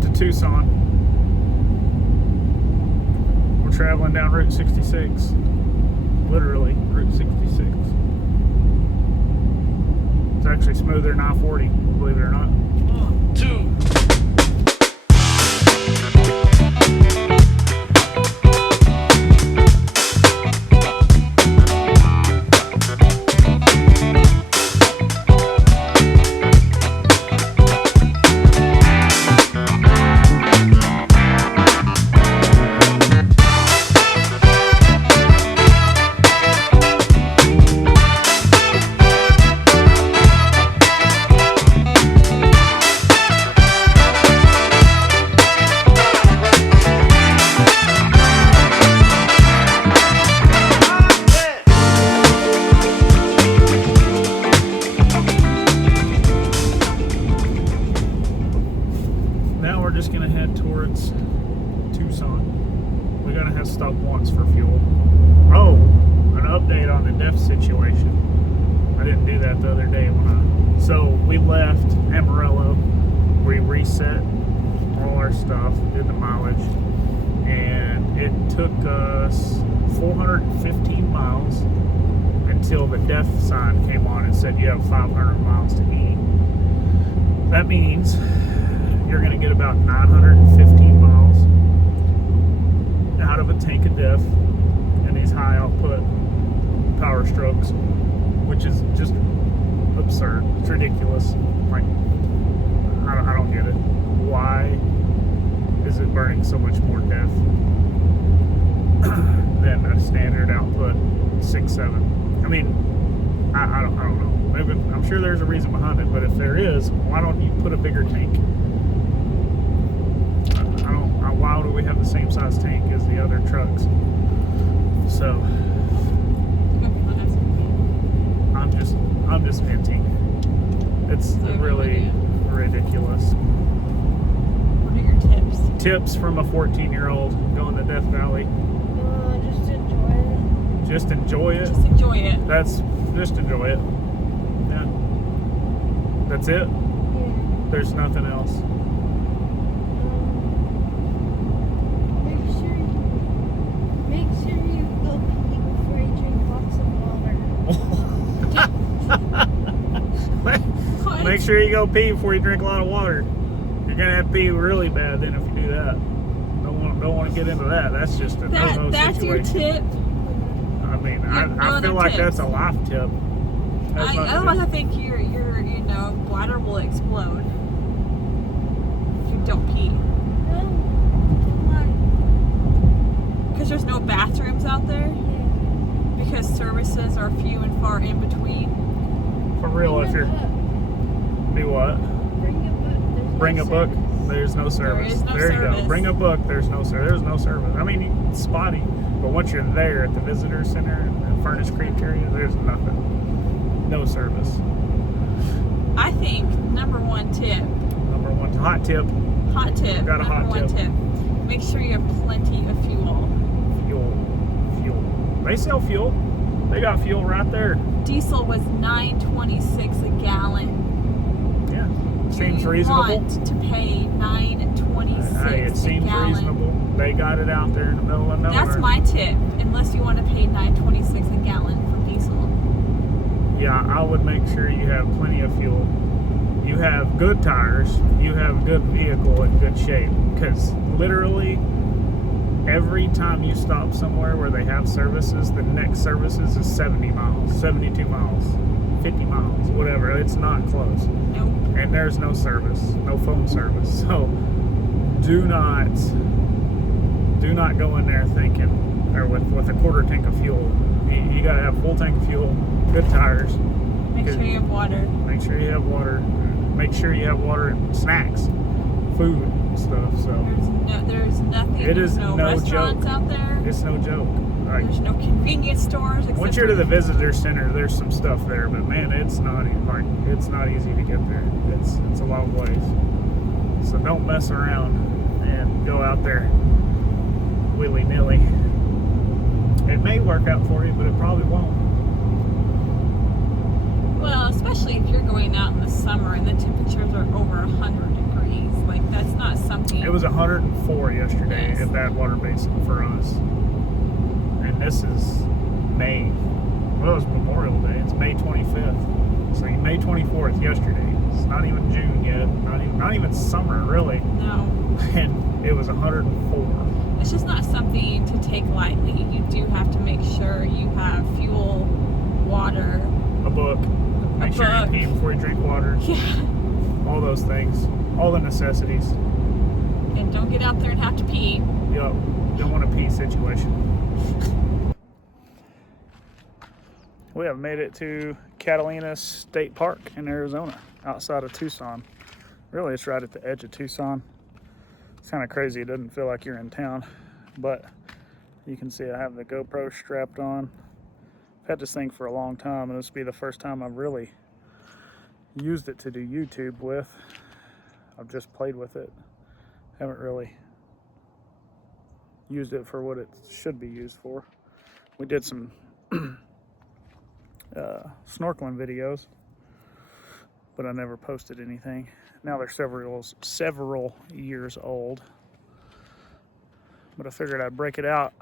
to Tucson. We're traveling down Route 66. Literally, Route 66. It's actually smoother than I-40, believe it or not. 1, 2. Just gonna head towards Tucson. We're gonna have stopped once for fuel. Oh, an update on the DEF situation. I didn't do that the other day so we left Amarillo. We reset all our stuff, did the mileage, and it took us 415 miles until the DEF sign came on and said you have 500 miles to eat. That means you're going to get about 915 miles out of a tank of DEF and these high output power strokes, which is just absurd. It's ridiculous. Like, I don't get it. Why is it burning so much more DEF than a standard output 6.7? I mean, I don't know. Maybe, I'm sure there's a reason behind it, but if there is, why don't you put a bigger tank? Why do we have the same size tank as the other trucks? So I'm just venting. It's really ridiculous. What are your tips? Tips from a 14-year-old going to Death Valley. Just enjoy it. Just enjoy it. Just enjoy it. Just enjoy it. Yeah. That's it. Yeah. There's nothing else. Make sure you go pee before you drink lots of water. Make sure you go pee before you drink a lot of water. You're gonna have to pee really bad then if you do that. Don't want to get into that. That's just a no-no That's situation. your tip. I mean, I feel like that's a life tip. Otherwise, I think your bladder will explode if you don't pee. Because there's no bathrooms out there. Because services are few and far in between. For real, if you're... Do what? Bring a book. There's no service. There you go. Bring a book. There's no service. I mean, it's spotty, but once you're there at the visitor center and Furnace Creek area, there's nothing. No service. I think number one tip. Hot tip. Hot tip. Got a hot tip. Make sure you have plenty of fuel. Fuel. They sell fuel. They got fuel right there. Diesel was $9.26 a gallon. Yeah, seems reasonable. You want to pay $9.26 it seems a gallon. Reasonable. They got it out there in the middle of nowhere. That's my tip. Unless you want to pay $9.26 a gallon for diesel. Yeah, I would make sure you have plenty of fuel. You have good tires. You have a good vehicle in good shape. Because literally, every time you stop somewhere where they have services, the next services is 70 miles, 72 miles, 50 miles, whatever. It's not close. Nope. And there's no service, no phone service. So do not go in there thinking, or with a quarter tank of fuel. You gotta have full tank of fuel, good tires. Make sure you have water. Make sure you have water. Make sure you have water and snacks, food and stuff. So there's nothing. There's no restaurants out there. It's no joke. Like, there's no convenience stores. Once you're to the visitor center, there's some stuff there, but man, it's not easy to get there. It's a long ways. So don't mess around and go out there willy-nilly. It may work out for you, but it probably won't. Well, especially if you're going out in the summer and the temperatures are over 100 degrees. Like, that's not something 20. It was 104 yesterday Yes. at Badwater Basin for us. And this is May. Well, it was Memorial Day. It's May 25th. So May 24th yesterday. It's not even June yet. Not even summer, really. No. And it was 104. It's just not something to take lightly. You do have to make sure you have fuel, water, A book. Make sure you book. pee before you drink water. Yeah. All those things. All the necessities. And don't get out there and have to pee. Yup. Don't want a pee situation. We have made it to Catalina State Park in Arizona, outside of Tucson. Really, it's right at the edge of Tucson. It's kind of crazy. It doesn't feel like you're in town, but you can see I have the GoPro strapped on. I've had this thing for a long time, and this will be the first time I've really used it to do YouTube with. I've just played with it. Haven't really used it for what it should be used for. We did some snorkeling videos, but I never posted anything. Now they're several years old, but I figured I'd break it out.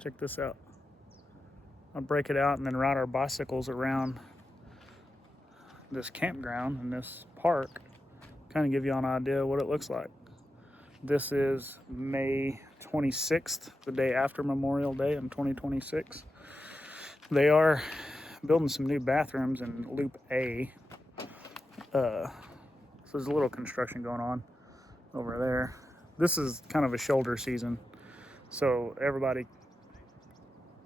Check this out. I'll break it out and then ride our bicycles around this campground in this park, kind of give you an idea of what it looks like. This is May 26th, the day after Memorial Day in 2026. They are building some new bathrooms in Loop A. So there's a little construction going on over there. This is kind of a shoulder season, so everybody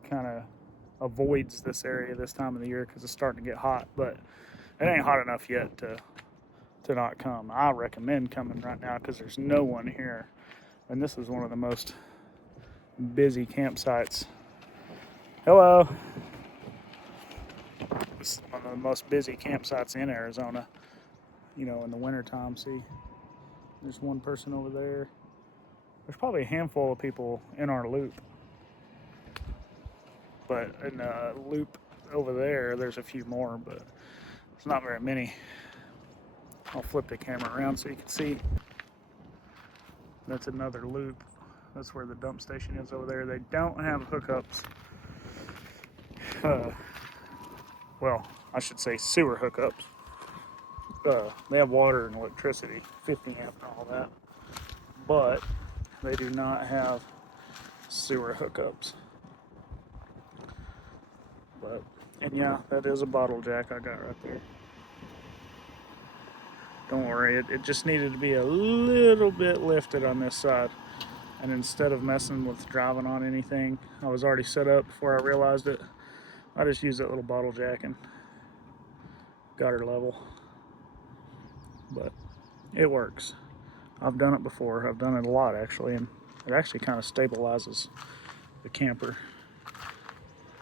kind of avoids this area this time of the year because it's starting to get hot, but it ain't hot enough yet to not come. I recommend coming right now because there's no one here, and this is one of the most busy campsites. Hello. This is one of the most busy campsites in Arizona, you know, in the wintertime. See, there's one person over there. There's probably a handful of people in our loop, but in the loop over there, there's a few more, but it's not very many. I'll flip the camera around so you can see. That's another loop. That's where the dump station is over there. They don't have hookups. Well, I should say sewer hookups. They have water and electricity, 50 amp and all that, but they do not have sewer hookups. But, and yeah, that is a bottle jack I got right there. Don't worry, it just needed to be a little bit lifted on this side. And instead of messing with driving on anything, I was already set up before I realized it. I just used that little bottle jack and got her level. But it works. I've done it before. I've done it a lot actually, and it actually kind of stabilizes the camper.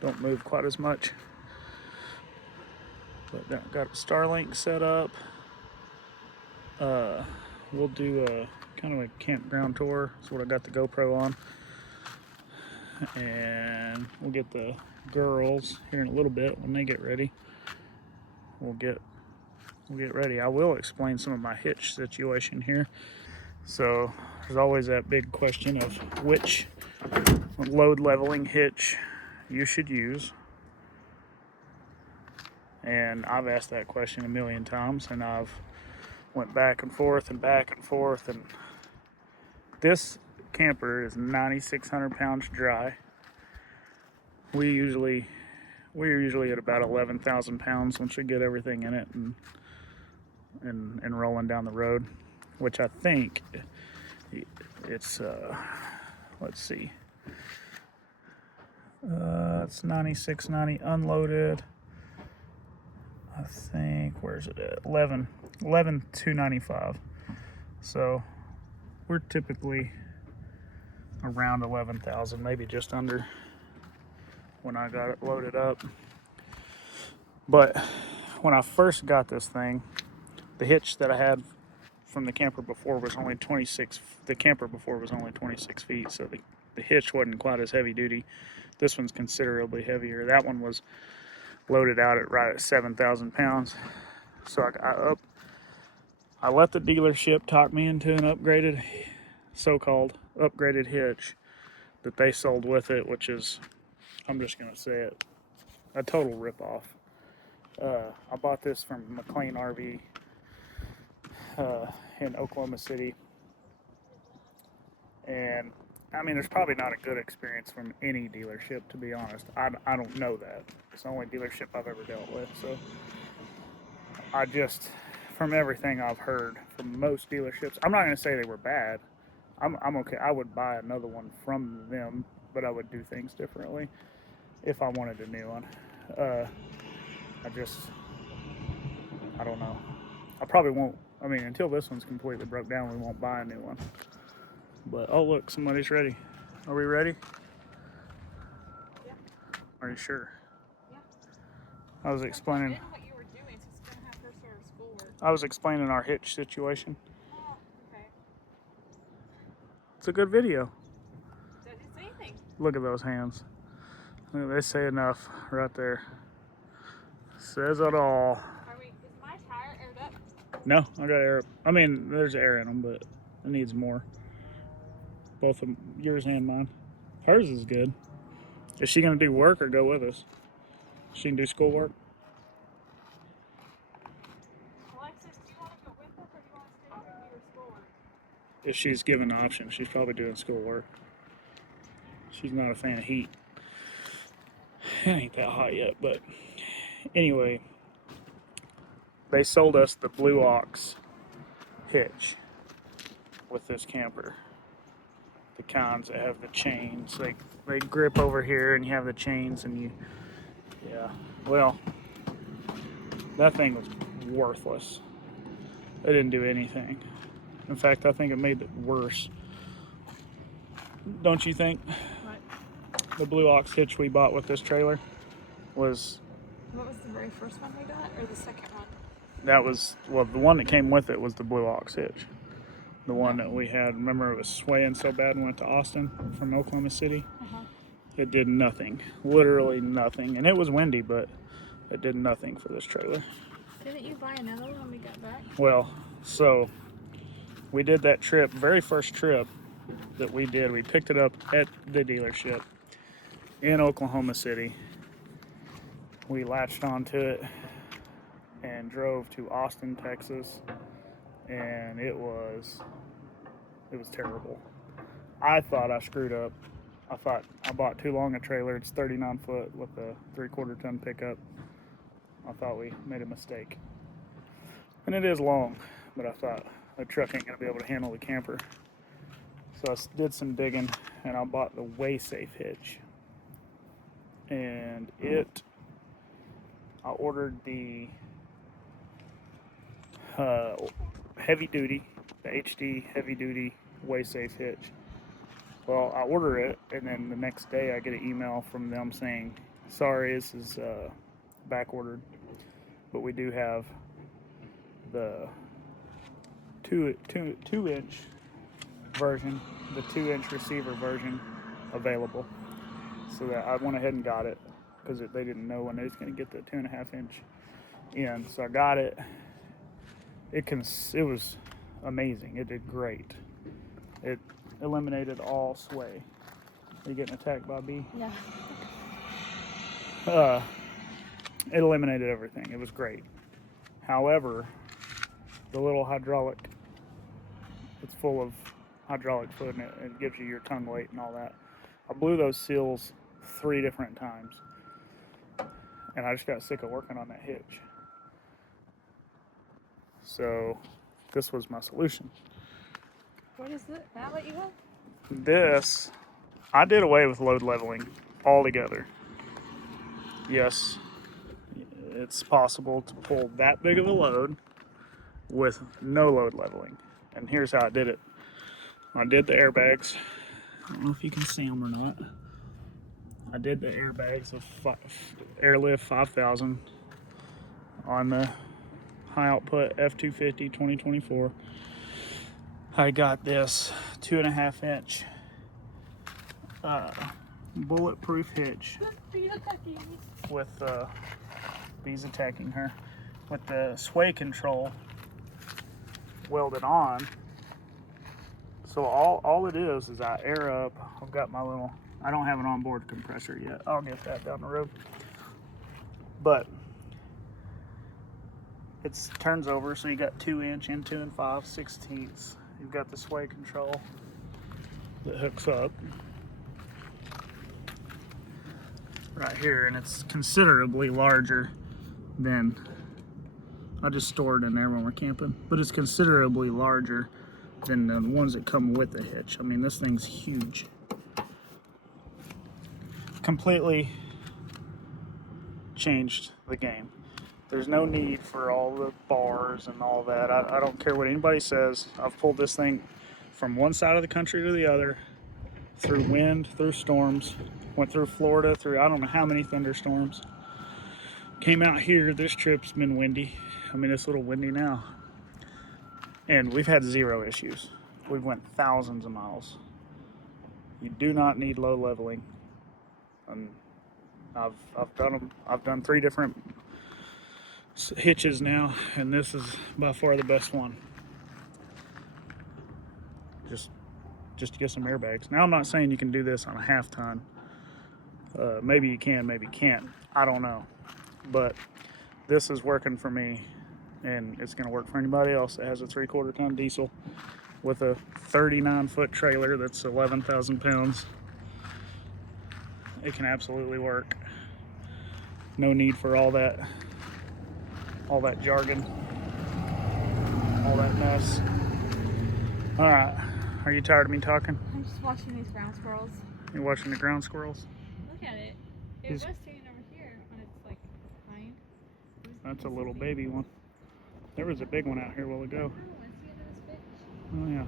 Don't move quite as much. But now got a Starlink set up. We'll do a kind of a campground tour. That's what I got the GoPro on. And we'll get the girls here in a little bit when they get ready. We'll get ready. I will explain some of my hitch situation here. So there's always that big question of which load leveling hitch you should use. And I've asked that question a million times, and I've went back and forth, and this camper is 9,600 pounds dry. We're usually at about 11,000 pounds once we get everything in it and rolling down the road, which I think it's let's see, it's 9690 unloaded. I think, where's it at? 11,295. So we're typically around 11,000, maybe just under when I got it loaded up. But when I first got this thing, the hitch that I had from the camper before was only 26. The camper before was only 26 feet, so the hitch wasn't quite as heavy duty. This one's considerably heavier. That one was loaded out right at 7,000 pounds. So I let the dealership talk me into an upgraded so-called upgraded hitch that they sold with it, which is, I'm just gonna say it, a total ripoff. I bought this from McLean RV in Oklahoma City, and I mean, there's probably not a good experience from any dealership, to be honest. I don't know that. It's the only dealership I've ever dealt with, so I just, from everything I've heard from most dealerships, I'm not gonna say they were bad. I'm okay. I would buy another one from them, but I would do things differently if I wanted a new one. I don't know. I probably won't. I mean, until this one's completely broke down, we won't buy a new one. But oh, look, somebody's ready. Are we ready? Yeah. Are you sure? Yeah. I was explaining. What you were doing, so it's gonna have her sort of schoolwork. I was explaining our hitch situation. Oh, okay. It's a good video. Doesn't say anything. Look at those hands. They say enough right there. Says it all. Is my tire aired up? No, I got air. I mean, there's air in them, but it needs more. Both of them, yours and mine. Hers is good. Is she gonna do work or go with us? She can do schoolwork. Alexis, do you want to go with us or do you want to stay here and do your schoolwork? If she's given the option, she's probably doing schoolwork. She's not a fan of heat. It ain't that hot yet, but anyway, they sold us the Blue Ox hitch with this camper. The kinds that have the chains, they grip over here, and you have the chains, and well, that thing was worthless. It didn't do anything. In fact, I think it made it worse. Don't you think? What? The Blue Ox hitch we bought with this trailer was. What was the very first one we got, or the second one? That was, well, the one that came with it was the Blue Ox hitch. The one that we had, remember, it was swaying so bad we went to Austin from Oklahoma City. It did nothing, literally nothing. And it was windy, but it did nothing for this trailer. Didn't you buy another one when we got back? Well, so we did that trip, very first trip that we did. We picked it up at the dealership in Oklahoma City. We latched onto it and drove to Austin, Texas, and it was terrible. I thought I screwed up. I thought I bought too long a trailer. It's 39 foot with a 3/4 ton pickup. I thought we made a mistake. And it is long, but I thought the truck ain't gonna be able to handle the camper. So I did some digging and I bought the WaySafe hitch. And I ordered the heavy duty, the HD heavy duty WaySafe hitch. Well, I order it, and then the next day I get an email from them saying, sorry, this is back ordered, but we do have the two inch version, the 2-inch receiver version available. So that I went ahead and got it because they didn't know when they was going to get the 2.5 inch in. So I got it. It was amazing. It did great. It eliminated all sway. Are you getting attacked by a bee? Yeah. It eliminated everything. It was great. However, the little hydraulic, it's full of hydraulic fluid, and it gives you your tongue weight and all that. I blew those seals 3 different times, and I just got sick of working on that hitch. So this was my solution. What is it? That what you have? This, I did away with load leveling altogether. Yes, it's possible to pull that big of a load with no load leveling. And here's how I did it. I did the airbags. I don't know if you can see them or not. I did the airbags of Airlift 5000 on the high output F250 2024. I got this 2.5 inch bulletproof hitch with bees attacking her, with the sway control welded on, So all it is I air up. I've got my little, I don't have an onboard compressor yet. I'll get that down the road. But it turns over, so you got 2" and 2 5/16. You've got the sway control that hooks up right here, and it's considerably larger than, I just store it in there when we're camping, but it's considerably larger than the ones that come with the hitch. I mean, this thing's huge. Completely changed the game. There's no need for all the bars and all that. I don't care what anybody says. I've pulled this thing from one side of the country to the other, through wind, through storms, went through Florida, through I don't know how many thunderstorms. Came out here, this trip's been windy. I mean, it's a little windy now. And we've had 0 issues. We've went thousands of miles. You do not need low leveling. And I've done them. I've done 3 different hitches now, and this is by far the best one. Just to get some airbags. Now, I'm not saying you can do this on a half ton. Maybe you can, maybe you can't. I don't know. But this is working for me, and it's going to work for anybody else that has a 3/4 ton diesel with a 39-foot trailer that's 11,000 pounds. It can absolutely work. No need for all that jargon, all that mess. All right, are you tired of me talking? I'm just watching these ground squirrels. You're watching the ground squirrels? Look at it. It was sitting over here when it's like behind. That's a little baby one. There was a big one out here a while ago. Oh yeah.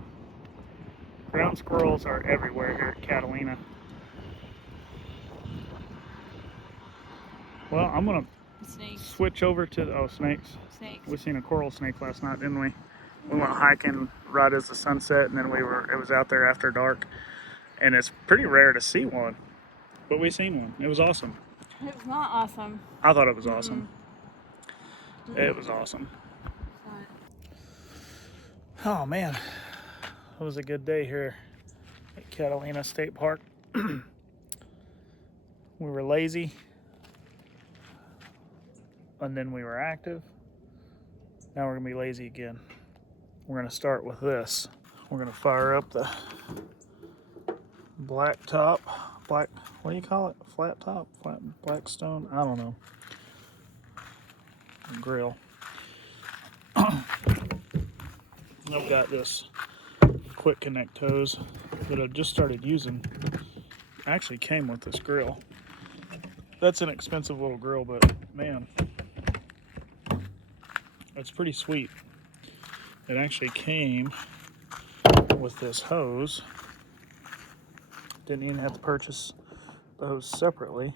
Ground squirrels are everywhere here at Catalina. Well, I'm gonna switch over to snakes. Snakes. We seen a coral snake last night, didn't we? We went hiking right as the sun set, and then it was out there after dark, and it's pretty rare to see one, but we seen one. It was awesome. It was not awesome. I thought it was awesome. It was awesome. Oh man, it was a good day here at Catalina State Park. We were lazy, and then we were active. Now we're gonna be lazy again. We're gonna start with this. We're gonna fire up the black, what do you call it? Flat top? Black stone? I don't know. Grill. I've got this quick connect hose that I've just started using. Actually came with this grill. That's an expensive little grill, but man, it's pretty sweet. It actually came with this hose. Didn't even have to purchase the hose separately.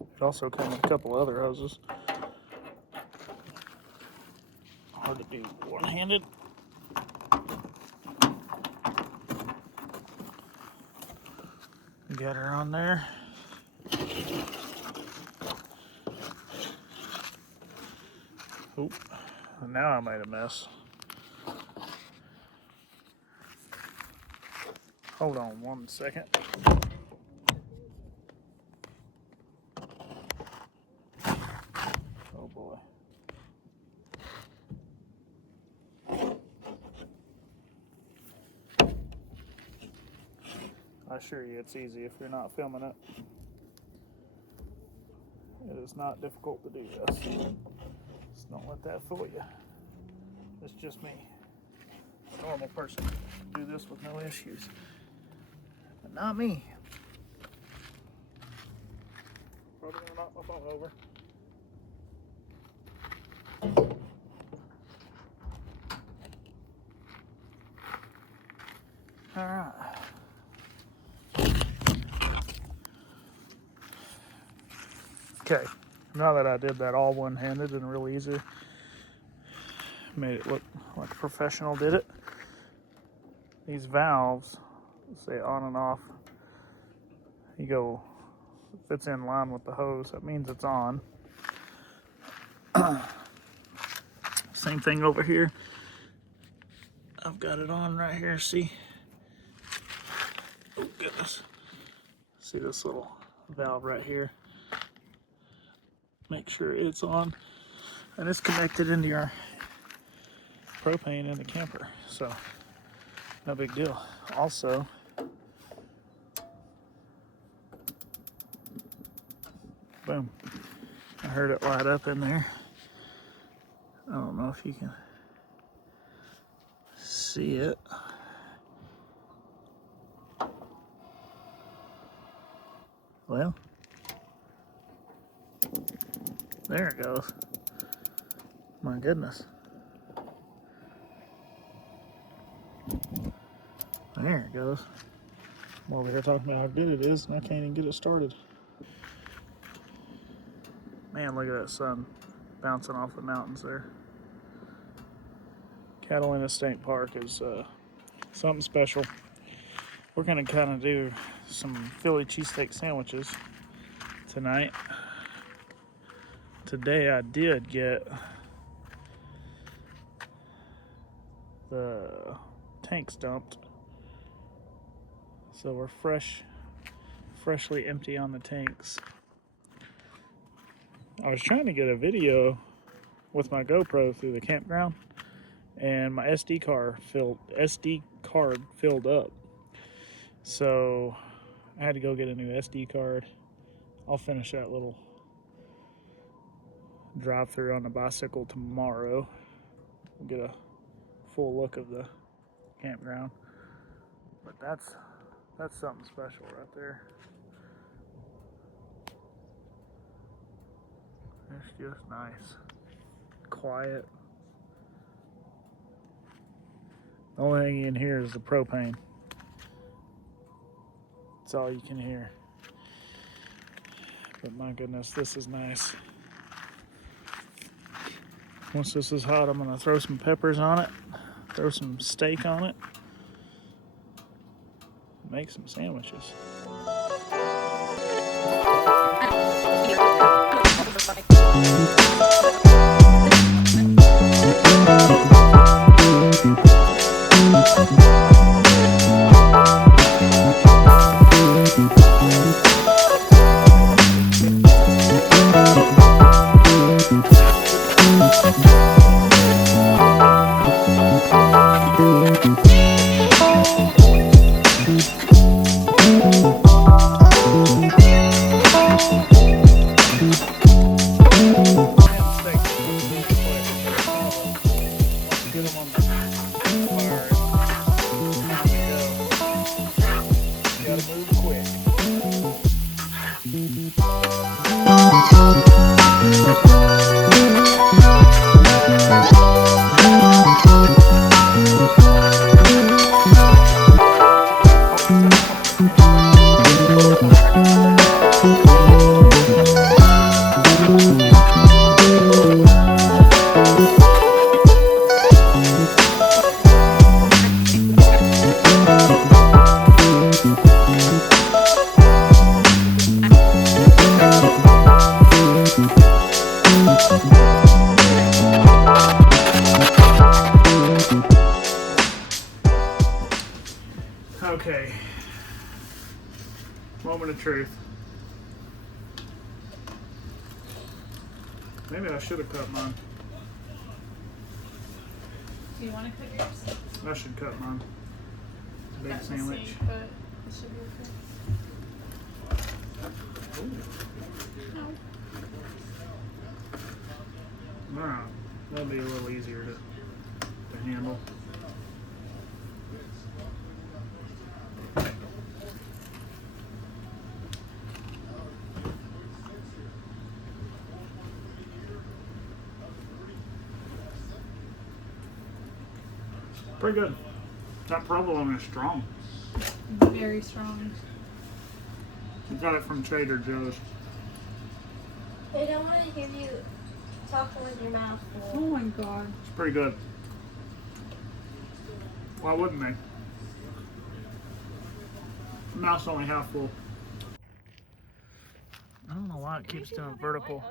It also came with a couple other hoses. Hard to do one-handed. Got her on there. Oop, now I made a mess. Hold on 1 second. Oh boy. I assure you it's easy if you're not filming it. It is not difficult to do this. Just don't let that fool you. It's just me. A normal person can do this with no issues. But not me. Probably gonna knock my phone over. All right. Okay, now that I did that all one-handed and real easy, made it look like a professional did it. These valves say on and off. You go, if it's in line with the hose, that means it's on. Same thing over here. I've got it on right here, see? See this little valve right here. Make sure it's on, and it's connected into your propane in the camper, so no big deal. Also, boom, I heard it light up in there. I don't know if you can see it. Well, there it goes. My goodness. There it goes. I'm over here talking about how good it is, and I can't even get it started. Man, look at that sun bouncing off the mountains there. Catalina State Park is something special. We're gonna kind of do some Philly cheesesteak sandwiches tonight. Today I did get the tanks dumped, so we're freshly empty on the tanks. I was trying to get a video with my GoPro through the campground, and my SD card filled up, so I had to go get a new SD card. I'll finish that little drive through on the bicycle tomorrow. We'll get a full look of the campground, but that's something special right there. It's just nice, quiet. The only thing in here is the propane. That's all you can hear. But my goodness, this is nice. Once this is hot, I'm gonna throw some peppers on it, throw some steak on it, make some sandwiches. Okay, moment of truth. Maybe I should have cut mine. Do you want to cut yours? I should cut mine. Big Got sandwich. messy, but it should be okay. No. Alright, that'll be a little easier to handle. Pretty good. That provolone is strong. Very strong. We got it from Trader Joe's. They don't want to hear you talking with your mouth Oh full. my god. It's pretty good. Why wouldn't they? The mouth's only half full. I don't know why it keeps doing vertical.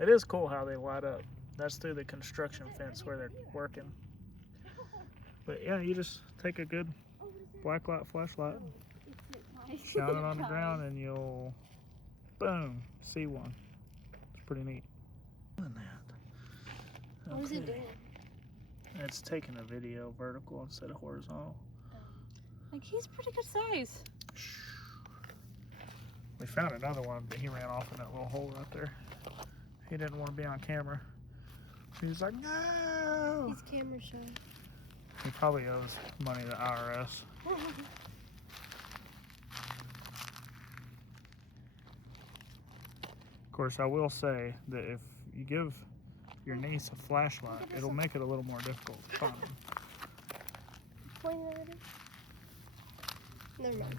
It is cool how they light up. That's through the construction fence where they're working. But yeah, you just take a good black light flashlight, guys. Shine it on the ground and you'll, boom, see one. It's pretty neat. What was it doing? It's taking a video vertical instead of horizontal. Like, he's pretty good size. We found another one, but he ran off in that little hole right there. He didn't want to be on camera. He was like, no! He's camera shy. He probably owes money to IRS. Of course, I will say that if you give your niece a flashlight, it'll make it a little more difficult to find them. Point already? Never mind.